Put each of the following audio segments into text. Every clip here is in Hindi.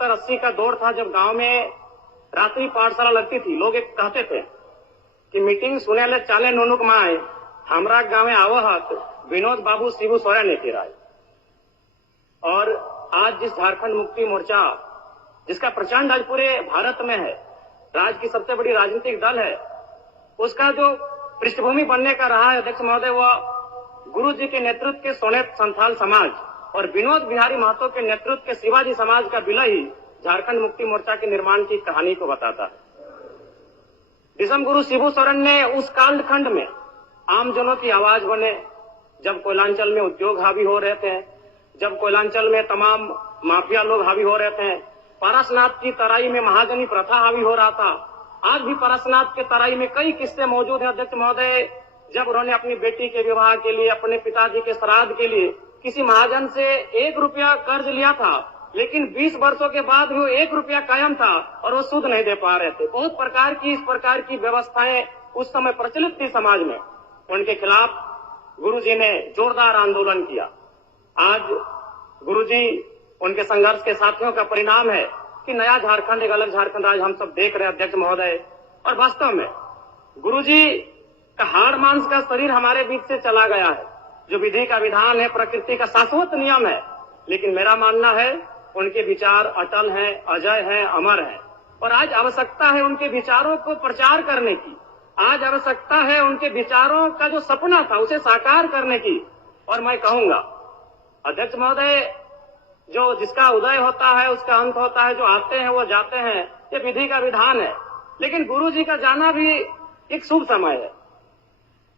70-80 का दौर था जब गांव में रात्रि पाठशाला लगती थी। लोग एक कहते थे कि मीटिंग सुने ले चाले नोनुक माए हमरा गाँव में आवहत विनोद बाबू शिबू सोरेन ने किराए। और आज जिस झारखंड मुक्ति मोर्चा जिसका प्रचंड आज पूरे भारत में है, राज्य की सबसे बड़ी राजनीतिक दल है, उसका जो पृष्ठभूमि बनने का रहा है अध्यक्ष महोदय, वह गुरु जी के नेतृत्व के सोने संथाल समाज और विनोद बिहारी महतो के नेतृत्व के शिवाजी समाज का विलय ही झारखंड मुक्ति मोर्चा के निर्माण की कहानी को बताता है। विषम गुरु शिबू सोरेन ने उस कालखंड में आमजनों की आवाज बने, जब कोयलांचल में उद्योग हावी हो रहे थे, जब कोयलांचल में तमाम माफिया लोग हावी हो रहे थे, पारसनाथ की तराई में महाजनी प्रथा हावी हो रहा था। आज भी पारसनाथ के तराई में कई किस्से मौजूद हैं अध्यक्ष महोदय, जब उन्होंने अपनी बेटी के विवाह के लिए, अपने पिताजी के श्राद्ध के लिए किसी महाजन से 1 रुपया कर्ज लिया था, लेकिन 20 वर्षों के बाद भी वो 1 रुपया कायम था और वो सूद नहीं दे पा रहे थे। बहुत प्रकार की इस प्रकार की व्यवस्थाएं उस समय प्रचलित थी समाज में। उनके खिलाफ गुरुजी ने जोरदार आंदोलन किया। आज गुरुजी उनके संघर्ष के साथियों का परिणाम है कि नया झारखंड, एक अलग झारखंड आज हम सब देख रहे हैं अध्यक्ष महोदय। और वास्तव में गुरुजी का हाड़ मांस का शरीर हमारे बीच से चला गया है। जो विधि का विधान है, प्रकृति का शाश्वत नियम है, लेकिन मेरा मानना है उनके विचार अटल हैं, अजय हैं, अमर हैं। और आज आवश्यकता है उनके विचारों को प्रचार करने की। आज आवश्यकता है उनके विचारों का जो सपना था उसे साकार करने की। और मैं कहूंगा अध्यक्ष महोदय, जो जिसका उदय होता है उसका अंत होता है, जो आते हैं वो जाते हैं, ये विधि का विधान है। लेकिन गुरुजी का जाना भी एक शुभ समय है।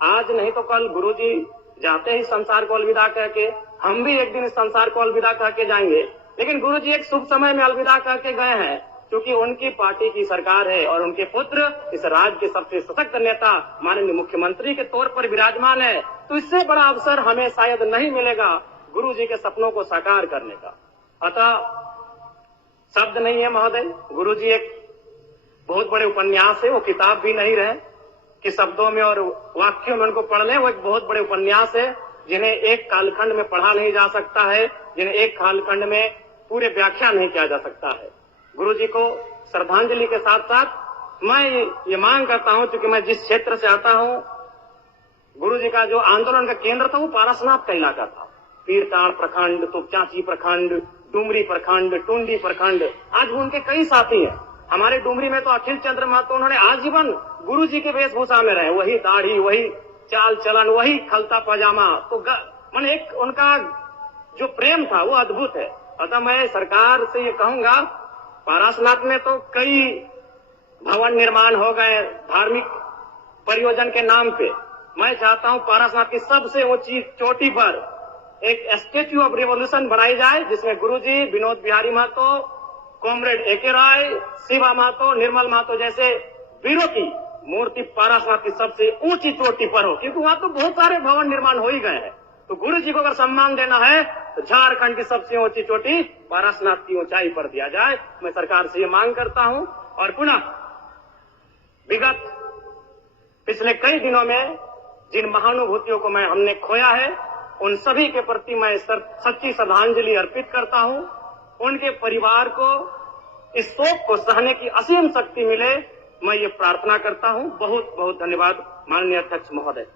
आज नहीं तो कल गुरुजी जाते ही संसार को अलविदा कह के, हम भी एक दिन इस संसार को अलविदा कह के जाएंगे। लेकिन गुरुजी एक शुभ समय में अलविदा कह के गए हैं, क्योंकि उनकी पार्टी की सरकार है और उनके पुत्र इस राज्य के सबसे सशक्त नेता माननीय मुख्यमंत्री के तौर पर विराजमान है। तो इससे बड़ा अवसर हमें शायद नहीं मिलेगा गुरुजी के सपनों को साकार करने का। अतः शब्द नहीं है महोदय, गुरुजी एक बहुत बड़े उपन्यास है, वो किताब भी नहीं रहे कि शब्दों में और वाक्यों में उनको पढ़ लें। वो एक बहुत बड़े उपन्यास है जिन्हें एक कालखंड में पढ़ा नहीं जा सकता है, जिन्हें एक कालखंड में पूरे व्याख्या नहीं किया जा सकता है। गुरुजी को श्रद्धांजलि के साथ साथ मैं ये मांग करता हूं, क्योंकि मैं जिस क्षेत्र से आता हूं, गुरुजी का जो आंदोलन का केंद्र था वो पारसनाथ का इलाका था। पीरटाड़ प्रखंड, तुपचाची प्रखंड, डुमरी प्रखंड, टुंडी प्रखंड, आज भी उनके कई साथी हैं। हमारे डुमरी में तो अखिल चंद्र महतो, उन्होंने आजीवन गुरुजी के वेशभूषा में रहे, वही दाढ़ी, वही चाल चलन, वही खलता पजामा। तो मन एक उनका जो प्रेम था वो अद्भुत है। अतः मैं सरकार से ये कहूंगा, पारसनाथ में तो कई भवन निर्माण हो गए धार्मिक परियोजन के नाम पे। मैं चाहता हूं पारसनाथ की सबसे ऊंची चोटी पर एक स्टैच्यू ऑफ रिवॉल्यूशन बनाई जाए, जिसमें गुरुजी, विनोद बिहारी महतो, कॉमरेड एके राय, शिवा महतो, निर्मल महतो जैसे वीरों की मूर्ति पारसनाथ की सबसे ऊंची चोटी पर हो, क्योंकि वहां तो बहुत सारे भवन निर्माण हो ही गए हैं। तो गुरुजी को अगर सम्मान देना है तो झारखंड की सबसे ऊंची चोटी पारसनाथ की ऊंचाई पर दिया जाए। मैं सरकार से ये मांग करता हूं। और पुनः विगत पिछले कई दिनों में जिन महानुभूतियों को हमने खोया है, उन सभी के प्रति मैं सच्ची श्रद्धांजलि अर्पित करता हूं। उनके परिवार को इस शोक को सहने की असीम शक्ति मिले, मैं ये प्रार्थना करता हूं। बहुत बहुत धन्यवाद माननीय अध्यक्ष महोदय।